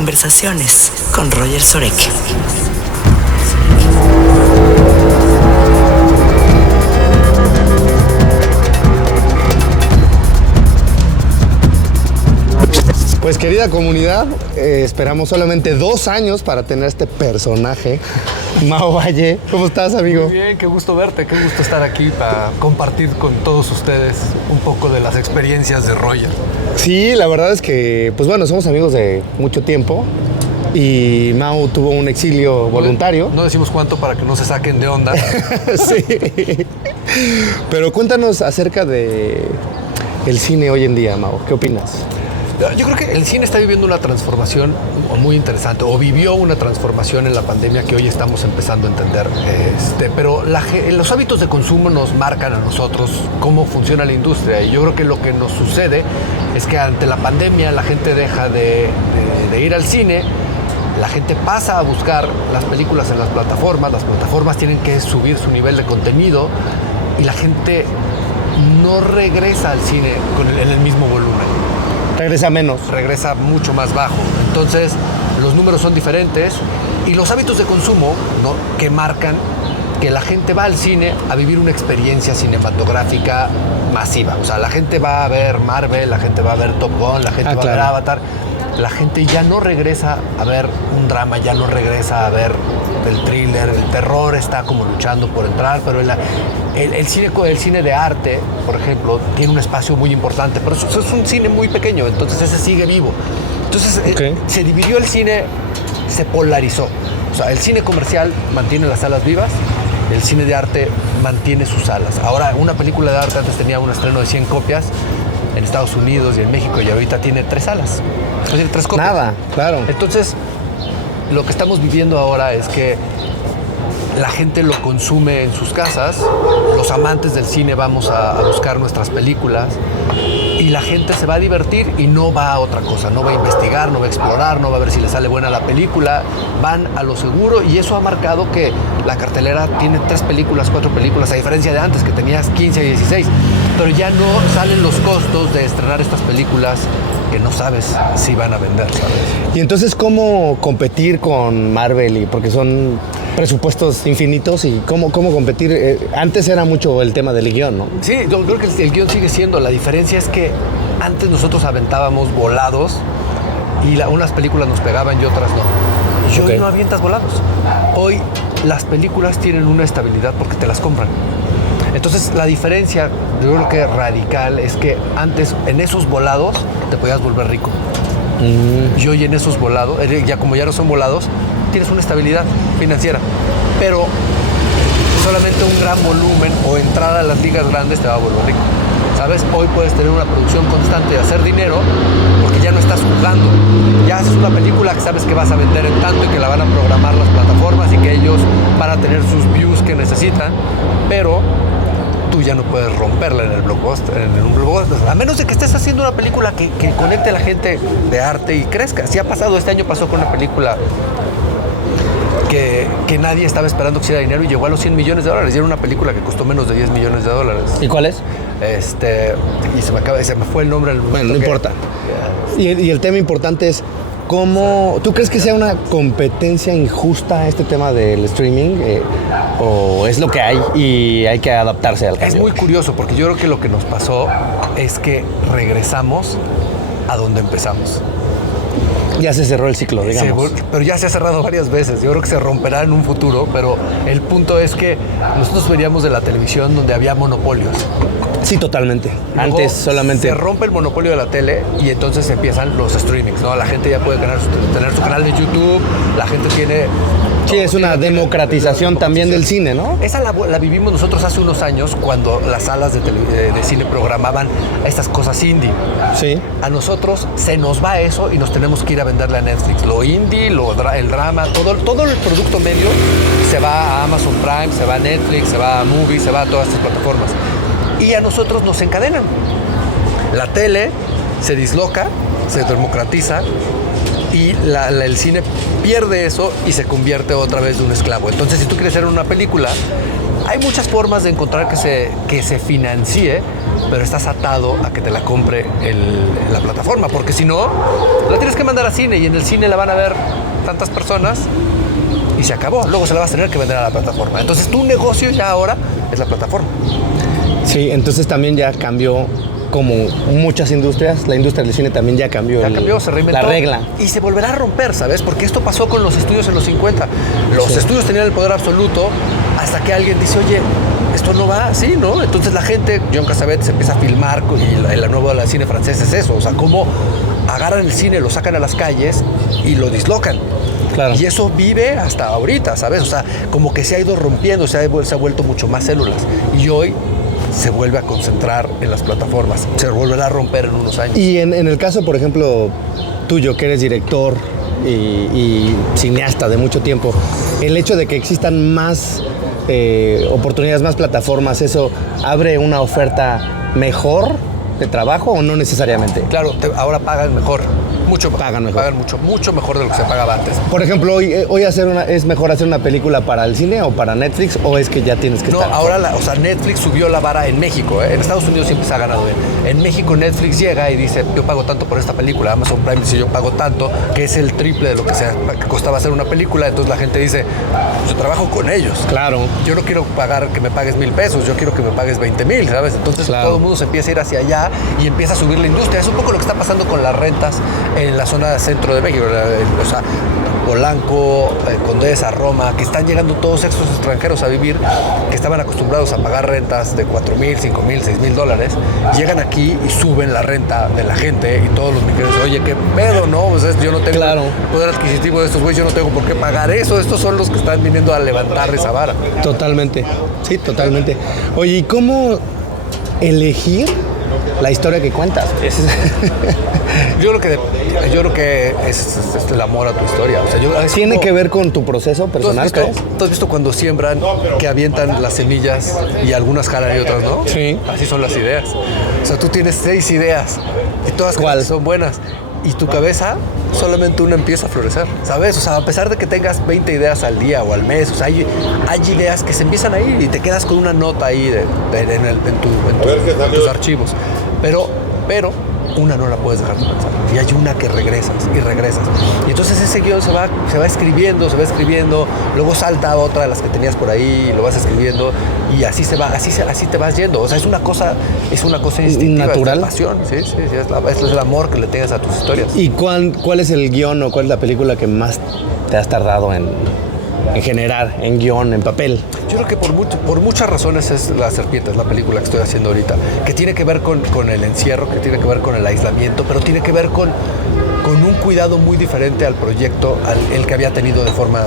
Conversaciones con Roger Sorek. Pues querida comunidad, esperamos solamente 2 años para tener este personaje, Mao Valle. ¿Cómo estás, amigo? Muy bien, qué gusto verte, qué gusto estar aquí para compartir con todos ustedes un poco de las experiencias de Roger. Sí, la verdad es que, pues bueno, somos amigos de mucho tiempo y Mao tuvo un exilio voluntario. No decimos cuánto para que no se saquen de onda. Sí. Pero cuéntanos acerca de el cine hoy en día, Mao. ¿Qué opinas? Yo creo que el cine está viviendo una transformación muy interesante, o vivió una transformación en la pandemia que hoy estamos empezando a entender. Pero los hábitos de consumo nos marcan a nosotros cómo funciona la industria. Y yo creo que lo que nos sucede es que ante la pandemia la gente deja de ir al cine, la gente pasa a buscar las películas en las plataformas tienen que subir su nivel de contenido y la gente no regresa al cine en el mismo volumen. Regresa menos. Regresa mucho más bajo. Entonces, los números son diferentes y los hábitos de consumo, ¿no?, que marcan que la gente va al cine a vivir una experiencia cinematográfica masiva. O sea, la gente va a ver Marvel, la gente va a ver Top Gun, la gente va a ver Avatar. La gente ya no regresa a ver un drama, ya no regresa a ver el thriller, el terror está como luchando por entrar, pero el cine de arte, por ejemplo, tiene un espacio muy importante, pero eso es un cine muy pequeño, entonces ese sigue vivo. Entonces se dividió el cine, se polarizó. O sea, el cine comercial mantiene las salas vivas, el cine de arte mantiene sus salas. Ahora, una película de arte antes tenía un estreno de 100 copias en Estados Unidos y en México, y ahorita tiene 3 salas. Es decir, 3 copias. Nada, claro. Entonces, lo que estamos viviendo ahora es que la gente lo consume en sus casas, los amantes del cine vamos a buscar nuestras películas y la gente se va a divertir y no va a otra cosa, no va a investigar, no va a explorar, no va a ver si le sale buena la película, van a lo seguro, y eso ha marcado que la cartelera tiene 3 películas, 4 películas, a diferencia de antes que tenías 15 y 16, pero ya no salen los costos de estrenar estas películas que no sabes si van a vender, ¿sabes? Y entonces, ¿cómo competir con Marvel? Porque son presupuestos infinitos, y ¿cómo competir? Antes era mucho el tema del guión, ¿no? Sí, yo creo que el guión sigue siendo. La diferencia es que antes nosotros aventábamos volados y unas películas nos pegaban y otras no. Y hoy no avientas volados. Hoy las películas tienen una estabilidad porque te las compran. Entonces, la diferencia, yo creo que radical, es que antes en esos volados te podías volver rico. Y hoy en esos volados, como ya no son volados, tienes una estabilidad financiera. Pero solamente un gran volumen o entrada a las ligas grandes te va a volver rico. ¿Sabes? Hoy puedes tener una producción constante y hacer dinero porque ya no estás jugando. Ya haces una película que sabes que vas a vender en tanto y que la van a programar las plataformas y que ellos van a tener sus views que necesitan, pero tú ya no puedes romperla en un blockbuster, a menos de que estés haciendo una película que conecte a la gente de arte y crezca. Sí ha pasado, este año pasó con una película que nadie estaba esperando que hiciera dinero y llegó a los $100 millones, y era una película que costó menos de $10 millones. ¿Y cuál es? Y se me fue el nombre. Bueno, no importa. Y el tema importante es ¿cómo tú crees que sea una competencia injusta este tema del streaming? ¿O es lo que hay y hay que adaptarse al cambio? Es muy curioso porque yo creo que lo que nos pasó es que regresamos a donde empezamos. Ya se cerró el ciclo, digamos. Sí, pero ya se ha cerrado varias veces. Yo creo que se romperá en un futuro, pero el punto es que nosotros veníamos de la televisión donde había monopolios. Sí, totalmente. Antes solamente se rompe el monopolio de la tele y entonces empiezan los streamings, ¿no? La gente ya puede tener su canal de YouTube, la gente tiene... Sí, es una democratización también del cine, ¿no? Esa la vivimos nosotros hace unos años cuando las salas de cine programaban estas cosas indie. Sí. A nosotros se nos va eso y nos tenemos que ir a venderle a Netflix. Lo indie, el drama, todo el producto medio se va a Amazon Prime, se va a Netflix, se va a Movie, se va a todas estas plataformas. Y a nosotros nos encadenan. La tele se disloca, se democratiza y el cine pierde eso y se convierte otra vez de un esclavo. Entonces, si tú quieres hacer una película, hay muchas formas de encontrar que se financie, pero estás atado a que te la compre la plataforma, porque si no, la tienes que mandar a cine y en el cine la van a ver tantas personas y se acabó. Luego se la vas a tener que vender a la plataforma. Entonces tu negocio ya ahora es la plataforma. Sí, entonces también ya cambió, como muchas industrias, la industria del cine también ya cambió. Se reinventó. La regla. Y se volverá a romper, ¿sabes? Porque esto pasó con los estudios en los 50. Los estudios tenían el poder absoluto hasta que alguien dice, oye, esto no va así, ¿no? Entonces la gente, John Cassavetes empieza a filmar y la nueva del cine francés es eso. O sea, cómo agarran el cine, lo sacan a las calles y lo dislocan. Claro. Y eso vive hasta ahorita, ¿sabes? O sea, como que se ha ido rompiendo, se ha vuelto mucho más células. Y hoy se vuelve a concentrar en las plataformas. Se volverá a romper en unos años. Y en el caso, por ejemplo, tuyo, que eres director y cineasta de mucho tiempo, el hecho de que existan más oportunidades, más plataformas, ¿eso abre una oferta mejor de trabajo o no necesariamente? Claro, ahora pagan mejor. Pagan mejor. Pagan mucho mejor de lo que se pagaba antes. Por ejemplo, hoy ¿es mejor hacer una película para el cine o para Netflix o es que ya tienes que estar? No, ahora Netflix subió la vara en México. En Estados Unidos siempre se ha ganado bien. En México Netflix llega y dice, yo pago tanto por esta película. Amazon Prime dice, yo pago tanto, que es el triple de lo que costaba hacer una película. Entonces la gente dice, yo trabajo con ellos. Claro. Yo no quiero pagar que me pagues $1,000, yo quiero que me pagues 20,000, ¿sabes? Entonces todo el mundo se empieza a ir hacia allá y empieza a subir la industria. Es un poco lo que está pasando con las rentas en la zona centro de México, o sea, Polanco, Condesa, Roma, que están llegando todos estos extranjeros a vivir, que estaban acostumbrados a pagar rentas de $4,000, $5,000, $6,000, llegan aquí y suben la renta de la gente y todos los mexicanos dicen, oye, qué pedo, ¿no? Pues yo no tengo poder adquisitivo de estos güeyes, yo no tengo por qué pagar eso, estos son los que están viniendo a levantar esa vara. Totalmente, sí, totalmente. Oye, ¿y cómo elegir la historia que cuentas? Yo creo que es el amor a tu historia. O sea, ¿Tiene que ver con tu proceso personal? ¿Tú has visto cuando siembran que avientan las semillas y algunas jalan y otras no? Sí. Así son las ideas. O sea, tú tienes 6 ideas y todas son buenas. Y tu cabeza, solamente una empieza a florecer, ¿sabes? O sea, a pesar de que tengas 20 ideas al día o al mes, o sea, hay ideas que se empiezan a ir y te quedas con una nota ahí en tus archivos. Pero una no la puedes dejar de pensar. Y hay una que regresas y regresas. Y entonces ese guión se va escribiendo, luego salta otra de las que tenías por ahí, lo vas escribiendo y así se va, así te vas yendo. O sea, es una cosa instintiva, natural. Es la pasión, sí, es el amor que le tengas a tus historias. ¿Y cuál es el guión o cuál es la película que más te has tardado en generar, en guión, en papel? Yo creo que por muchas razones es La Serpiente, es la película que estoy haciendo ahorita, que tiene que ver con el encierro, que tiene que ver con el aislamiento, pero tiene que ver con un cuidado muy diferente al proyecto, el que había tenido de forma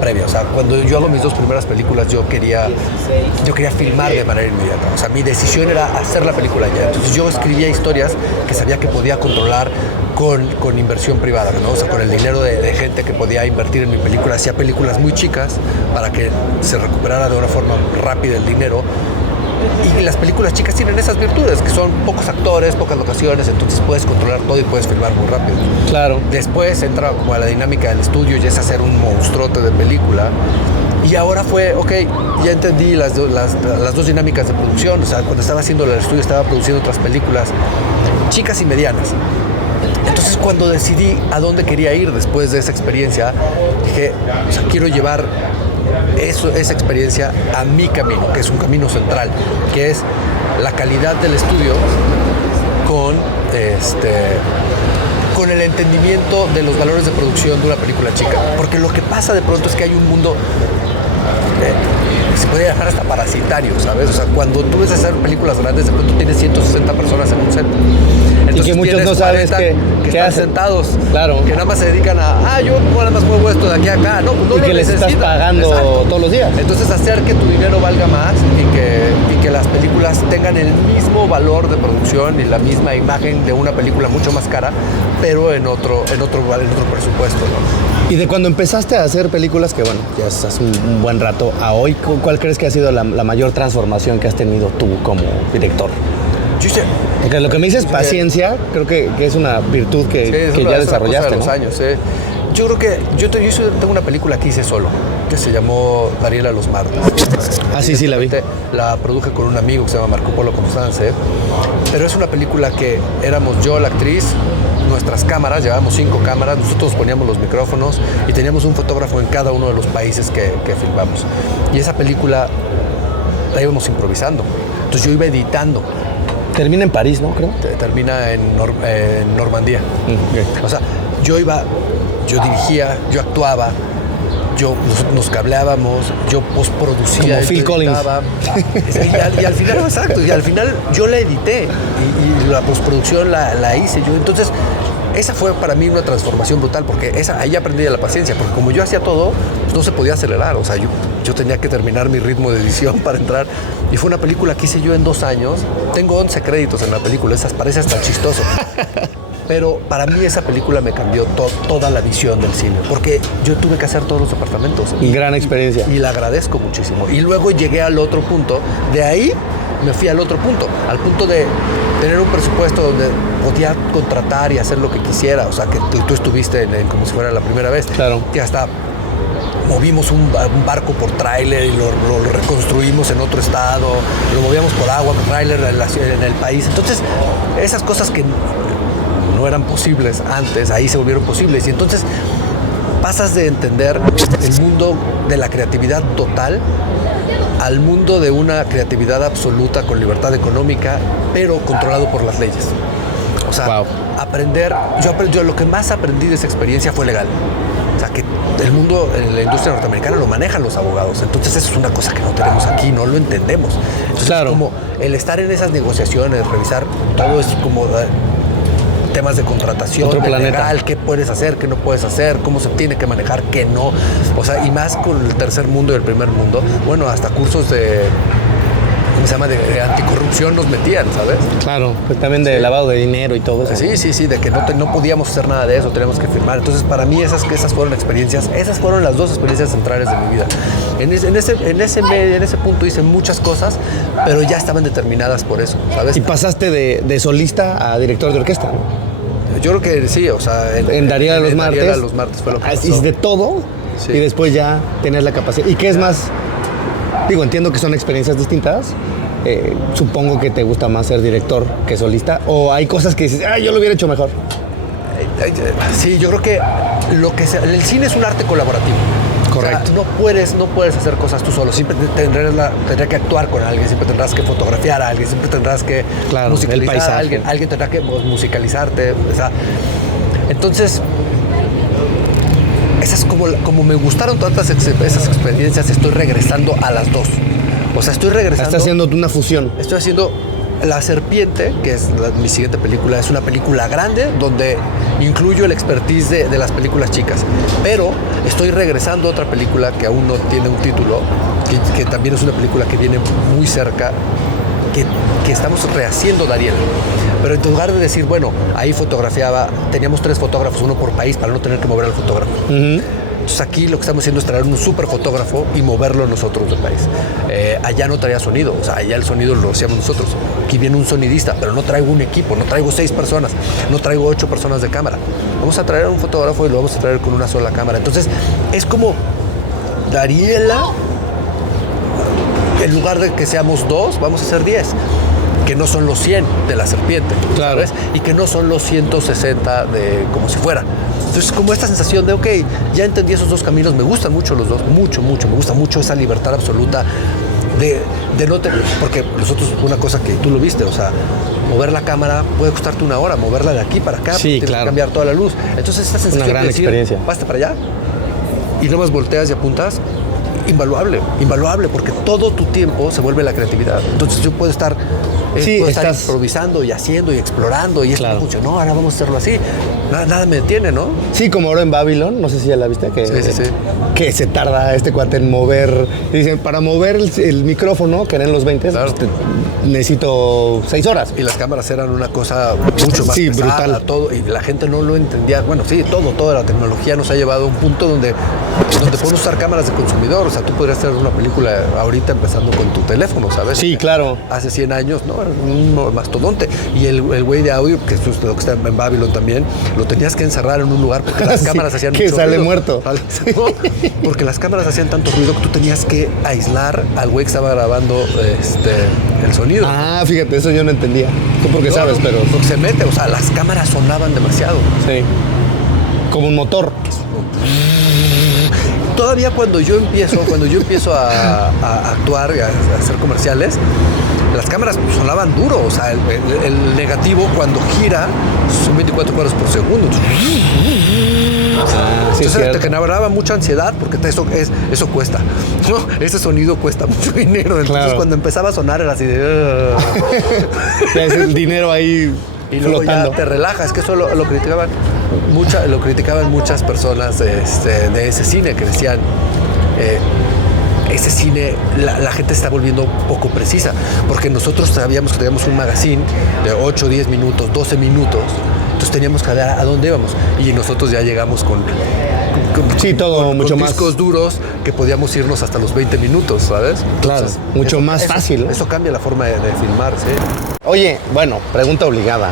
previa. O sea, cuando yo hago mis 2 primeras películas, yo quería filmar de manera inmediata. O sea, mi decisión era hacer la película ya. Entonces yo escribía historias que sabía que podía controlar con inversión privada, ¿no? O sea, con el dinero de gente que podía invertir en mi película. Hacía películas muy chicas para que se recuperara de una forma rápida el dinero. Y las películas chicas tienen esas virtudes, que son pocos actores, pocas locaciones, entonces puedes controlar todo y puedes filmar muy rápido. Claro. Después entra como a la dinámica del estudio y es hacer un monstruote de película. Y ahora fue, ya entendí las dos dinámicas de producción. O sea, cuando estaba haciendo el estudio estaba produciendo otras películas, chicas y medianas. Entonces cuando decidí a dónde quería ir después de esa experiencia, dije, o sea, quiero llevar esa experiencia a mi camino, que es un camino central, que es la calidad del estudio con el entendimiento de los valores de producción de una película chica. Porque lo que pasa de pronto es que hay un mundo se puede llamar hasta parasitario, ¿sabes? O sea, cuando tú ves hacer películas grandes, de pronto tienes 160 personas en un set. Entonces, y que muchos no sabes que están sentados, claro, que nada más se dedican yo nada más muevo esto de aquí a acá, no y que les estás pagando todos los días. Entonces hacer que tu dinero valga más y que las películas tengan el mismo valor de producción y la misma imagen de una película mucho más cara, pero en otro presupuesto, ¿no? Y de cuando empezaste a hacer películas, que bueno, ya hace un buen rato, a hoy, ¿cuál crees que ha sido la mayor transformación que has tenido tú como director? Porque lo que me dices, paciencia, creo que es una virtud que ya desarrollaste, de los ¿no? años, yo creo que yo tengo una película que hice solo, que se llamó Dariela los martes. Ah, sí, la vi. La produje con un amigo que se llama Marco Polo Constance, pero es una película que éramos yo, la actriz, nuestras cámaras, llevábamos 5 cámaras, nosotros poníamos los micrófonos y teníamos un fotógrafo en cada uno de los países que filmamos. Y esa película la íbamos improvisando. Entonces yo iba editando. Termina en París, ¿no? Creo. Termina en Normandía. Okay. O sea, yo dirigía, yo actuaba, nos cableábamos, yo postproducía. Como Phil Collins. Y al final, exacto, y al final yo la edité y la postproducción la hice yo. Entonces, esa fue para mí una transformación brutal, porque ahí aprendí de la paciencia, porque como yo hacía todo, pues no se podía acelerar. O sea, yo tenía que terminar mi ritmo de edición para entrar. Y fue una película que hice yo en 2 años. Tengo 11 créditos en la película, parece hasta chistoso. Pero para mí esa película me cambió toda la visión del cine, porque yo tuve que hacer todos los departamentos. Gran experiencia. Y la agradezco muchísimo. Y luego llegué al otro punto. De ahí me fui al otro punto, al punto de tener un presupuesto donde podía contratar y hacer lo que quisiera. O sea, que tú estuviste como si fuera la primera vez. Claro. Que hasta movimos un barco por tráiler y lo reconstruimos en otro estado, lo movíamos por agua, por tráiler en el país. Entonces, esas cosas que no eran posibles antes, ahí se volvieron posibles. Y entonces pasas de entender el mundo de la creatividad total al mundo de una creatividad absoluta con libertad económica, pero controlado por las leyes. O sea, wow. Yo lo que más aprendí de esa experiencia fue legal. O sea, que el mundo, la industria norteamericana lo manejan los abogados. Entonces eso es una cosa que no tenemos aquí, no lo entendemos. Entonces, claro. Como el estar en esas negociaciones, revisar todo es como temas de contratación, otro planeta. Legal, qué puedes hacer, qué no puedes hacer, cómo se tiene que manejar, qué no. O sea, y más con el tercer mundo y el primer mundo. Bueno, hasta cursos de, ¿cómo se llama?, de anticorrupción nos metían, ¿sabes? Claro, pues también de lavado de dinero y todo eso. Sí, de que no podíamos hacer nada de eso, teníamos que firmar. Entonces, para mí esas fueron experiencias, esas fueron las 2 experiencias centrales de mi vida. En ese punto hice muchas cosas, pero ya estaban determinadas por eso, ¿sabes? Y pasaste de solista a director de orquesta, ¿no? Yo creo que sí, o sea... En Dariela los martes. Dariela los martes fue lo que pasó. Y de todo, sí. Y después ya tener la capacidad. ¿Y qué es más? Digo, entiendo que son experiencias distintas. Supongo que te gusta más ser director que solista. ¿O hay cosas que dices, yo lo hubiera hecho mejor? Sí, yo creo que el cine es un arte colaborativo. Correcto. O sea, no puedes hacer cosas tú solo. Siempre tendrás que actuar con alguien, siempre tendrás que fotografiar a alguien, siempre tendrás que musicalizar a alguien. Alguien tendrá que musicalizarte. O sea, entonces, esas como me gustaron todas esas experiencias, estoy regresando a las 2. O sea, estoy regresando. Estás haciendo una fusión. Estoy haciendo La Serpiente, que es mi siguiente película. Es una película grande donde incluyo el expertise de las películas chicas. Pero estoy regresando a otra película que aún no tiene un título, que también es una película que viene muy cerca, que estamos rehaciendo Dariela. Pero en lugar de decir, bueno, ahí teníamos 3 fotógrafos, uno por país, para no tener que mover al fotógrafo. Uh-huh. Entonces aquí lo que estamos haciendo es traer un súper fotógrafo y moverlo nosotros del país. Allá no traía sonido, o sea, allá el sonido lo hacíamos nosotros. Aquí viene un sonidista, pero no traigo un equipo, no traigo 6 personas, no traigo 8 personas de cámara. Vamos a traer a un fotógrafo y lo vamos a traer con una sola cámara. Entonces es como Dariela, en lugar de que seamos 2, vamos a ser 10. Que no son los 100 de La Serpiente, claro. ¿sabes? Y que no son los 160 de como si fuera. Entonces, como esta sensación de, ya entendí esos 2 caminos, me gustan mucho los 2, mucho, me gusta mucho esa libertad absoluta de no tener, porque nosotros, una cosa que tú lo viste, o sea, mover la cámara puede costarte 1 hora, moverla de aquí para acá, sí, tienes claro. que cambiar toda la luz. Entonces, esta sensación una gran de decir, experiencia. basta para allá, y nomás volteas y apuntas, invaluable, porque todo tu tiempo se vuelve la creatividad. Entonces yo puedo estar improvisando y haciendo y explorando y esto no funcionó, ahora vamos a hacerlo así. Nada me detiene, ¿no? Sí, como ahora en Babylon, no sé si ya la viste, que se tarda este cuate en mover. Dicen, para mover el micrófono, que eran los 20, claro. pues necesito 6 horas. Y las cámaras eran una cosa mucho más Sí, pesada, brutal. todo, y la gente no lo entendía. Bueno, sí, toda la tecnología nos ha llevado a un punto donde podemos usar cámaras de consumidor. O sea, tú podrías hacer una película ahorita empezando con tu teléfono, ¿sabes? Sí, claro. Hace 100 años, ¿no? Era un mastodonte. Y el güey de audio, que es lo que está en Babylon también, lo tenías que encerrar en un lugar porque las Sí, cámaras hacían que mucho sale ruido. muerto. No, porque las cámaras hacían tanto ruido que tú tenías que aislar al güey que estaba grabando el sonido. Ah, fíjate, eso yo no entendía. Tú porque No, sabes, no, pero... porque se mete, o sea, las cámaras sonaban demasiado. Sí. Como un motor. Todavía cuando yo empiezo a actuar y a hacer comerciales, las cámaras sonaban duro. O sea, el negativo cuando gira son 24 cuadros por segundo. Sí, Entonces te cierto. generaba mucha ansiedad porque eso cuesta. ¿No? Ese sonido cuesta mucho dinero. Entonces Claro. cuando empezaba a sonar era así de... Ya es el dinero ahí Y luego flotando. ya te relajas, que eso lo criticaban muchas personas de ese cine, que decían, ese cine, la gente está volviendo poco precisa, porque nosotros sabíamos que teníamos un magazine de 8, 10 minutos, 12 minutos, entonces teníamos que ver a dónde íbamos, y nosotros ya llegamos con Sí, todo mucho más. discos duros que podíamos irnos hasta los 20 minutos, ¿sabes? Claro, mucho más fácil, ¿no? Eso cambia la forma de filmar, ¿sí? Oye, bueno, pregunta obligada.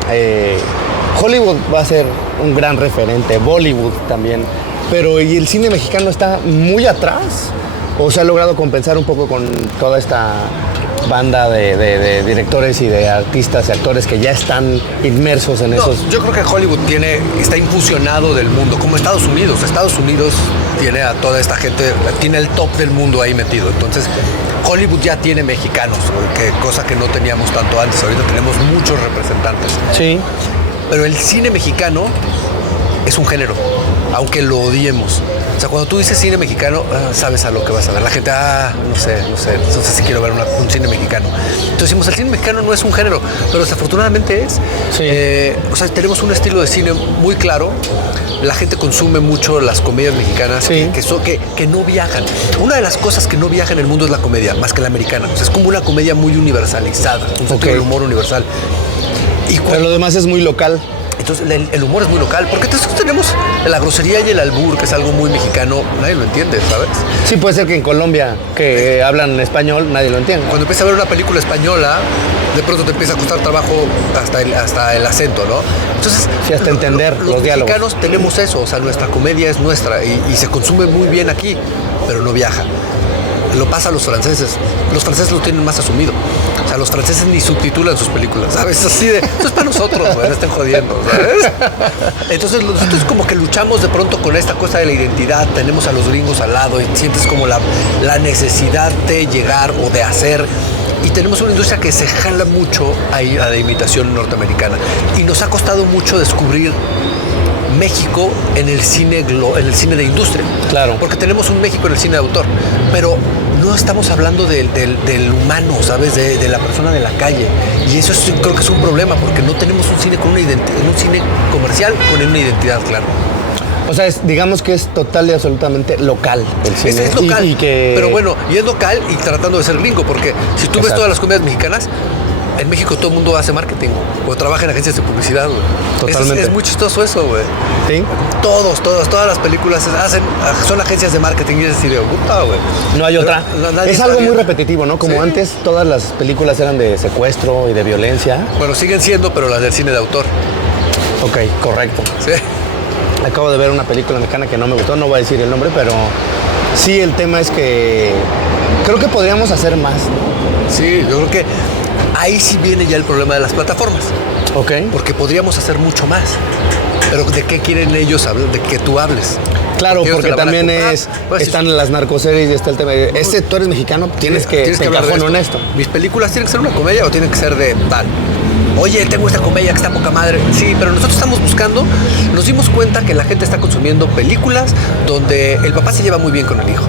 Hollywood va a ser un gran referente, Bollywood también, pero ¿y el cine mexicano está muy atrás? ¿O se ha logrado compensar un poco con toda esta banda de directores y de artistas y actores que ya están inmersos en No, esos? yo creo que Hollywood está infusionado del mundo, como Estados Unidos. Estados Unidos tiene a toda esta gente, tiene el top del mundo ahí metido. Entonces, Hollywood ya tiene mexicanos, cosa que no teníamos tanto antes. Ahorita tenemos muchos representantes. Sí. Pero el cine mexicano es un género, aunque lo odiemos. O sea, cuando tú dices cine mexicano, sabes a lo que vas a ver. La gente, no sé si quiero ver un cine mexicano. Entonces decimos, el cine mexicano no es un género, pero desafortunadamente es. Sí. O sea, tenemos un estilo de cine muy claro. La gente consume mucho las comedias mexicanas Sí. que no viajan. Una de las cosas que no viaja en el mundo es la comedia, más que la americana. O sea, es como una comedia muy universalizada, un sentido del humor universal. Y Pero lo demás es muy local. entonces el humor es muy local, porque nosotros tenemos la grosería y el albur, que es algo muy mexicano, nadie lo entiende, ¿sabes? Sí, puede ser que en Colombia, que hablan español, nadie lo entiende. Cuando empiezas a ver una película española, de pronto te empieza a costar trabajo hasta el acento, ¿no? Entonces, Sí, hasta entender los diálogos. mexicanos tenemos eso, o sea, nuestra comedia es nuestra y se consume muy bien aquí, pero no viaja. Lo pasa a los franceses. Los franceses lo tienen más asumido. O sea, los franceses ni subtitulan sus películas, ¿sabes? Así de, esto es para nosotros, güey, no estén jodiendo, ¿sabes? Entonces nosotros como que luchamos de pronto con esta cosa de la identidad, tenemos a los gringos al lado y sientes como la necesidad de llegar o de hacer. Y tenemos una industria que se jala mucho a la imitación norteamericana. Y nos ha costado mucho descubrir México en el cine de industria. Claro. Porque tenemos un México en el cine de autor, pero no estamos hablando del humano, ¿sabes? De la persona de la calle. Y eso creo que es un problema, porque no tenemos un cine con una identidad, un cine comercial con una identidad clara. O sea, digamos que es total y absolutamente local el cine. Es local, Y que... pero bueno, y es local y tratando de ser gringo, porque si tú ves Exacto. todas las comedias mexicanas, en México todo el mundo hace marketing o trabaja en agencias de publicidad, güey. Totalmente. Es muy chistoso eso, güey. ¿Sí? Todas las películas son agencias de marketing y es decir, puta, güey. No hay otra. Nadie Es está algo muy viendo. repetitivo, ¿no? Como Sí. antes todas las películas eran de secuestro y de violencia. Bueno, siguen siendo, pero las del cine de autor. Ok, correcto. Sí. Acabo de ver una película mexicana que no me gustó, no voy a decir el nombre, pero sí, el tema es que creo que podríamos hacer más, ¿no? Sí, yo creo que ahí sí viene ya el problema de las plataformas. Ok. Porque podríamos hacer mucho más. Pero ¿de qué quieren ellos hablar? De que tú hables. Claro, ellos te porque la van a también comprar. es, están las narcoseries y está el tema. Tú eres mexicano, tienes que hablar de encajar en esto. ¿Mis películas tienen que ser una comedia o tienen que ser de tal? Oye, tengo esta comedia que está poca madre. Sí, pero nosotros estamos buscando, nos dimos cuenta que la gente está consumiendo películas donde el papá se lleva muy bien con el hijo.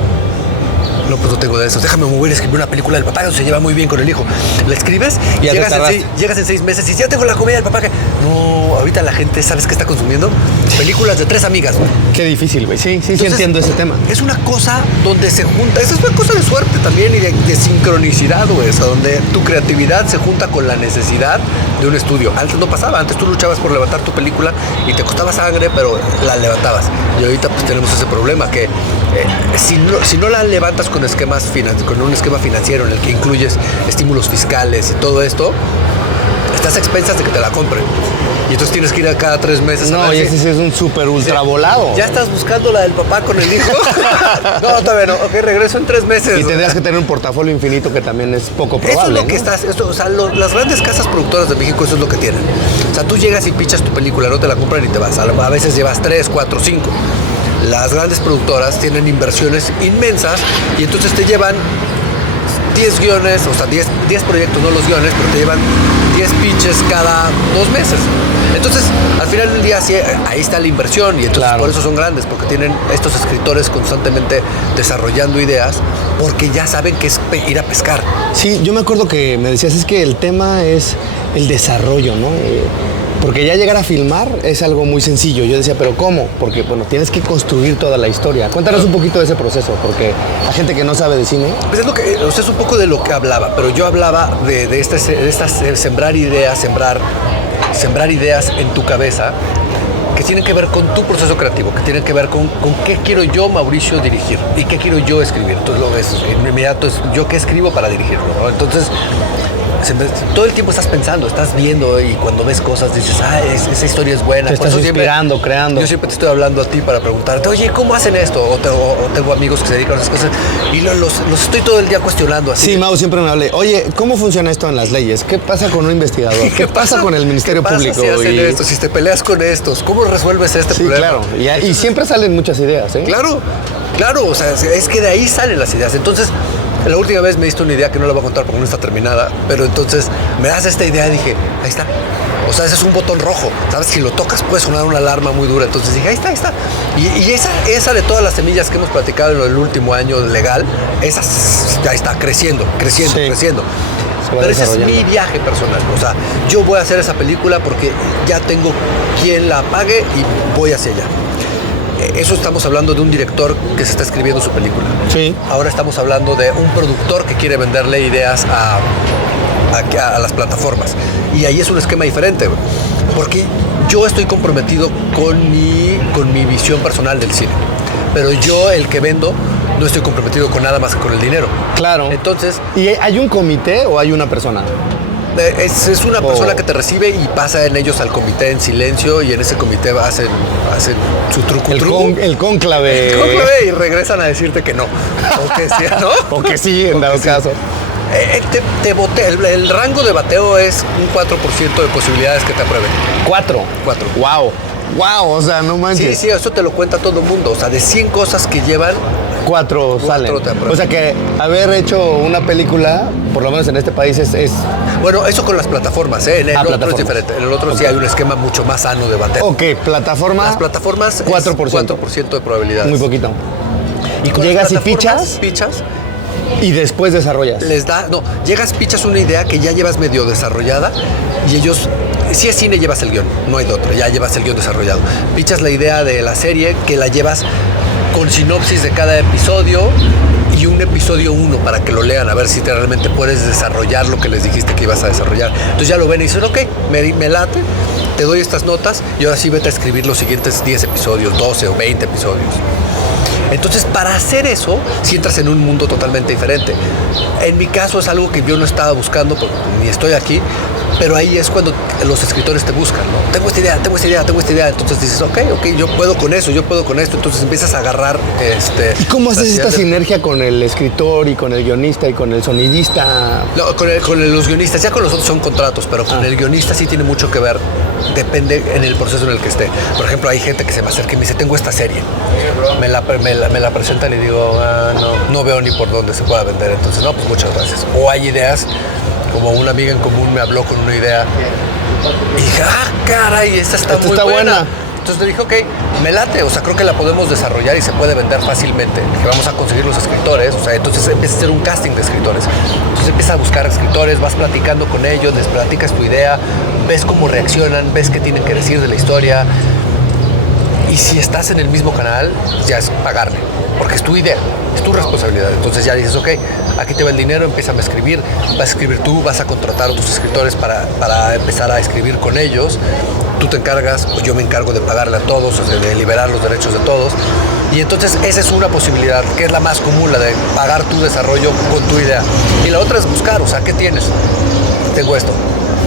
No, pues no tengo de eso. Déjame mover y escribir una película del papá que se lleva muy bien con el hijo. La escribes y Ya te llegas en 6 meses y dices, ya tengo la comedia del papá que... No, ahorita la gente, ¿sabes qué está consumiendo? Películas de 3 amigas. Qué difícil, güey. Sí, Entonces, entiendo ese tema. Es una cosa donde se junta, esa es una cosa de suerte también y de sincronicidad, güey, o sea, donde tu creatividad se junta con la necesidad de un estudio. Antes no pasaba, antes tú luchabas por levantar tu película y te costaba sangre, pero la levantabas. Y ahorita pues tenemos ese problema que si no la levantas con un esquema financiero en el que incluyes estímulos fiscales y todo esto, estás a expensas de que te la compren. Y entonces tienes que ir a cada 3 meses. No, y ese sí es un súper ultra volado. ¿Ya estás buscando la del papá con el hijo? No, todavía no. Ok, regreso en 3 meses. Y tendrías que tener un portafolio infinito que también es poco probable. Eso es lo que ¿no? o sea, las grandes casas productoras de México, eso es lo que tienen. O sea, tú llegas y pichas tu película, no te la compran y te vas. A veces llevas 3, 4, 5. Las grandes productoras tienen inversiones inmensas y entonces te llevan 10 guiones, o sea, 10 proyectos, no los guiones, pero te llevan 10 pitches cada 2 meses. Entonces, al final del día, sí, ahí está la inversión y entonces claro. Por eso son grandes, porque tienen estos escritores constantemente desarrollando ideas, porque ya saben que es ir a pescar. Sí, yo me acuerdo que me decías, es que el tema es el desarrollo, ¿no? Porque ya llegar a filmar es algo muy sencillo. Yo decía, ¿pero cómo? Porque, bueno, tienes que construir toda la historia. Cuéntanos un poquito de ese proceso, porque hay gente que no sabe de cine. Pues es, es un poco de lo que hablaba, pero yo hablaba de estas sembrar ideas, sembrar ideas en tu cabeza que tienen que ver con tu proceso creativo, que tienen que ver con qué quiero yo, Mauricio, dirigir y qué quiero yo escribir. Entonces lo ves, en inmediato es yo qué escribo para dirigirlo, ¿no? Entonces todo el tiempo estás pensando, estás viendo y cuando ves cosas dices, esa historia es buena. Te estás inspirando, creando. Yo siempre te estoy hablando a ti para preguntarte, oye, ¿cómo hacen esto? O tengo amigos que se dedican a esas cosas y los estoy todo el día cuestionando. Así. Sí, Mau siempre me habla, oye, ¿cómo funciona esto en las leyes? ¿Qué pasa con un investigador? ¿Qué pasa con el Ministerio Público? Si hacen esto, si te peleas con estos, ¿cómo resuelves este problema? Claro, y siempre salen muchas ideas, ¿eh? Claro, o sea, es que de ahí salen las ideas. Entonces, la última vez me diste una idea que no la voy a contar porque no está terminada, pero entonces me das esta idea y dije, ahí está. O sea, ese es un botón rojo, ¿sabes? Si lo tocas puede sonar una alarma muy dura. Entonces dije, ahí está. Y esa de todas las semillas que hemos platicado en el último año legal, esa ya está creciendo. Pero ese es mi viaje personal. O sea, yo voy a hacer esa película porque ya tengo quien la pague y voy hacia allá. Eso estamos hablando de un director que se está escribiendo su película. Sí. Ahora estamos hablando de un productor que quiere venderle ideas a las plataformas. Y ahí es un esquema diferente, porque yo estoy comprometido con mi visión personal del cine. Pero yo, el que vendo, no estoy comprometido con nada más que con el dinero. Claro. Entonces... ¿Y hay un comité o hay una persona? Es una persona que te recibe y pasa en ellos al comité en silencio y en ese comité hacen su truco. El cónclave. El cónclave y regresan a decirte que no. O que sí, ¿no? O que sí, en dado caso. El rango de bateo es un 4% de posibilidades que te aprueben. 4. Wow, o sea, no manches. Sí, eso te lo cuenta todo el mundo. O sea, de 100 cosas que llevan, 4 salen. O sea que haber hecho una película, por lo menos en este país, es... Bueno, eso con las plataformas, ¿eh? En el otro plataformas. es diferente. En el otro sí hay un esquema mucho más sano de bateo. Ok, plataforma... Las plataformas 4%. Es 4% de probabilidades. Muy poquito. Y con llegas y pichas y después desarrollas. Llegas, pichas una idea que ya llevas medio desarrollada y ellos, si es cine llevas el guión, no hay de otro, ya llevas el guión desarrollado. Pichas la idea de la serie que la llevas con sinopsis de cada episodio y un episodio 1 para que lo lean, a ver si realmente puedes desarrollar lo que les dijiste que ibas a desarrollar. Entonces ya lo ven y dicen, ok, me late, te doy estas notas y ahora sí vete a escribir los siguientes 10 episodios, 12 o 20 episodios. Entonces, para hacer eso, si entras en un mundo totalmente diferente. En mi caso es algo que yo no estaba buscando, porque ni estoy aquí, pero ahí es cuando los escritores te buscan, ¿no? Tengo esta idea. Entonces dices, ok, yo puedo con eso, entonces empiezas a agarrar ¿Y cómo haces esta sinergia con el escritor y con el guionista y con el sonidista? No, con los guionistas, ya con los otros son contratos, pero con el guionista sí tiene mucho que ver, depende en el proceso en el que esté. Por ejemplo, hay gente que se me acerca y me dice, tengo esta serie, me la presentan y digo, no veo ni por dónde se pueda vender, entonces no, pues muchas gracias. O hay ideas, como una amiga en común me habló con una idea y dije, caray, esta está muy buena. Entonces le dije, ok, me late, o sea, creo que la podemos desarrollar y se puede vender fácilmente, que vamos a conseguir los escritores, o sea, entonces empieza a hacer un casting de escritores. Entonces empieza a buscar escritores, vas platicando con ellos, les platicas tu idea, ves cómo reaccionan, ves qué tienen que decir de la historia. Y si estás en el mismo canal, ya es pagarle, porque es tu idea, es tu responsabilidad. Entonces ya dices, ok, aquí te va el dinero, empieza a escribir, vas a escribir tú, vas a contratar a tus escritores para empezar a escribir con ellos. Tú te encargas, o yo me encargo de pagarle a todos, o sea, de liberar los derechos de todos. Y entonces esa es una posibilidad, que es la más común, la de pagar tu desarrollo con tu idea. Y la otra es buscar, o sea, ¿qué tienes? Tengo esto.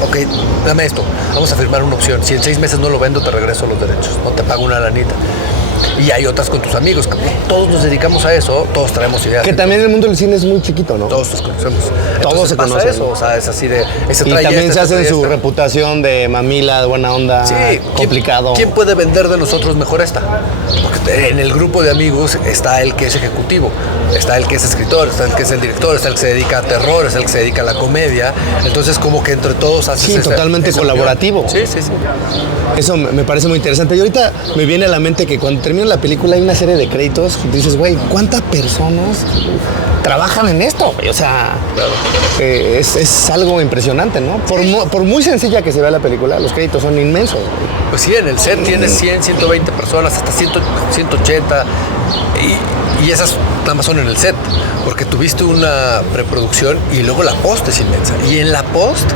Ok, dame esto, vamos a firmar una opción. Si en 6 meses no lo vendo, te regreso los derechos, no te pago una lanita. Y hay otras con tus amigos, que todos nos dedicamos a eso, todos traemos ideas. Que también el mundo del cine es muy chiquito, ¿no? Todos nos conocemos. Todos Entonces se pasa conocen. eso, o sea, es así de... Y también se hacen su reputación de mamila, de buena onda, Sí, complicado. ¿quién puede vender de nosotros mejor esta? Porque en el grupo de amigos está el que es ejecutivo, está el que es escritor, está el que es el director, está el que se dedica a terror, está el que se dedica a la comedia. Entonces, como que entre todos haces Sí, totalmente colaborativo. Sí, sí, sí. Eso me parece muy interesante. Y ahorita me viene a la mente que cuando termina la película hay una serie de créditos y dices, güey, ¿cuántas personas trabajan en esto, güey? O sea, es algo impresionante, ¿no? Por muy sencilla que se vea la película, los créditos son inmensos, güey. Pues sí, en el set tienes 100, 120 personas, hasta 100, 180, y esas nada más son en el set, porque tuviste una preproducción y luego la post es inmensa. Y en la post,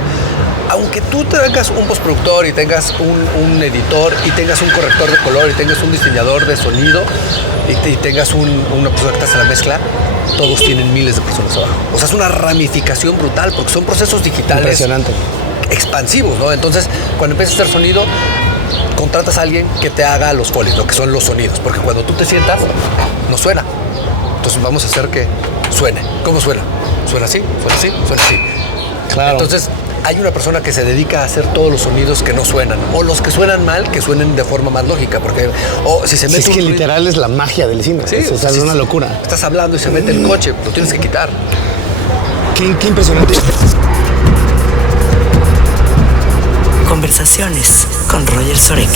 aunque tú tengas un postproductor y tengas un editor y tengas un corrector de color y tengas un diseñador de sonido y tengas una persona que te hace la mezcla, todos tienen miles de personas abajo. O sea, es una ramificación brutal porque son procesos digitales Impresionante. expansivos, ¿no? Entonces, cuando empiezas a hacer sonido, contratas a alguien que te haga los folies, lo que son los sonidos, porque cuando tú te sientas, no suena. Entonces vamos a hacer que suene. ¿Cómo suena? ¿Suena así? ¿Suena así? ¿Suena así? Claro. Entonces, hay una persona que se dedica a hacer todos los sonidos que no suenan, o los que suenan mal, que suenen de forma más lógica, porque o si se mete Es que literal es la magia del cine. Sí, o sea, es una locura. Estás hablando y se mete el coche, lo tienes que quitar. Qué impresionante. Conversaciones con Roger Sorek.